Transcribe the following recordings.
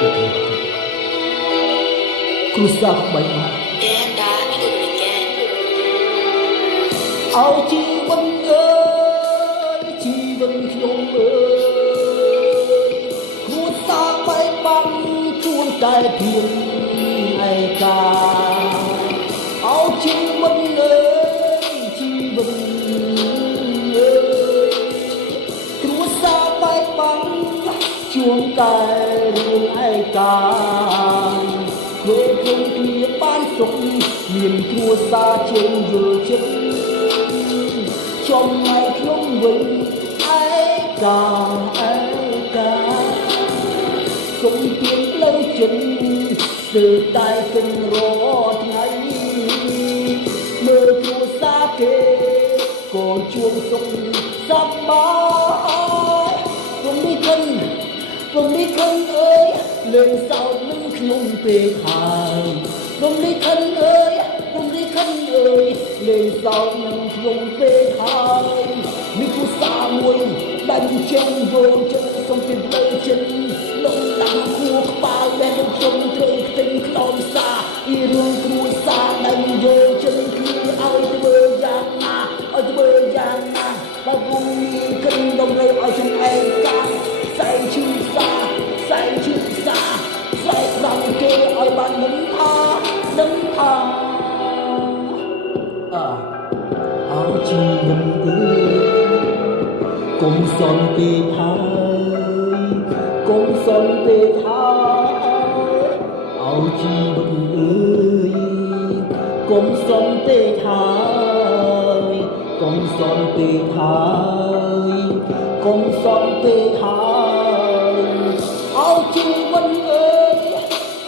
គ្រួសារបីអស់ And I do it again. ឲ្យជីវិតអើយជីវិតខ្ញុំអើយគ្រួសារបីបាំងជួនតែភៀងឯកាឲ្យជីវិតអើយជីវិតអើយគ្រួសារបីបាំងជួនតែរឿងឯកាធ្វើក្នុងគ្នាបានសុខមានគ្រួសារជើងយល់ចិត្តចំណែកខ្ញុំវិញឯកាសុំពីផ្លូវចិត្តស្ទើរតែគិនរាល់ថ្ងៃមើលគ្រួសារគេក៏ជួបសុខសប្បាយព្រមនេះគិនអើយលេងសើចនឹងខ្ញុំពេកហើយព្រមនេះគិនអើយលេងសើចនឹងខ្ញុំពេកហើយនេះគ្រួសារមួយដែលចេញយល់ចិត្តសុំពីផ្លូវចិត្តលំដាប់គួរក្បាលដែលខ្ញុំត្រូវខ្ទិញខ្នងសាពីរឿងគ្រួសារដែលយល់ចិត្តគ្នាឲ្យធ្វើយ៉ាងណាបើគុំមានគិនតម្រូវឲ្យฉันឯងកាសែងឈឺសាស្រែកបាំងគេឲ្យបានដឹងថាឲ្យជីវិតអើយកុំសន់ពេកហើយកុំសន់ពេកហើយឲ្យជីវិតអើយកុំសន់ពេកហើយកុំសន់ពេកហើយកុំសន់ពេកហើយឲ្យជីវិតអើយ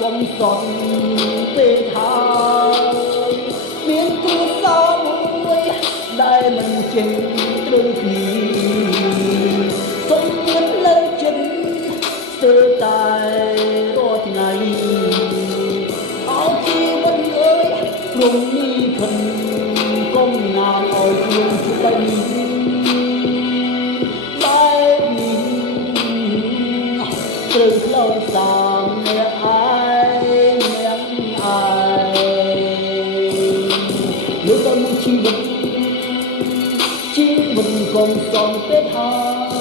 កុំសន់ពេកហើយមានគ្រួសារមួយដែលមិនចេញត្រូវគ្នាសុំមានលើចិត្តស្ទើរតែរាល់ថ្ងៃឲ្យជីវិតអើយព្រមនេះខិនកុំណានឲ្យខ្លួនស្ដីបែបនេះត្រូវផ្លូវសាមអ្នកឯងលើកទៅនឹងជីវិតកុំសន់ពេកហើយ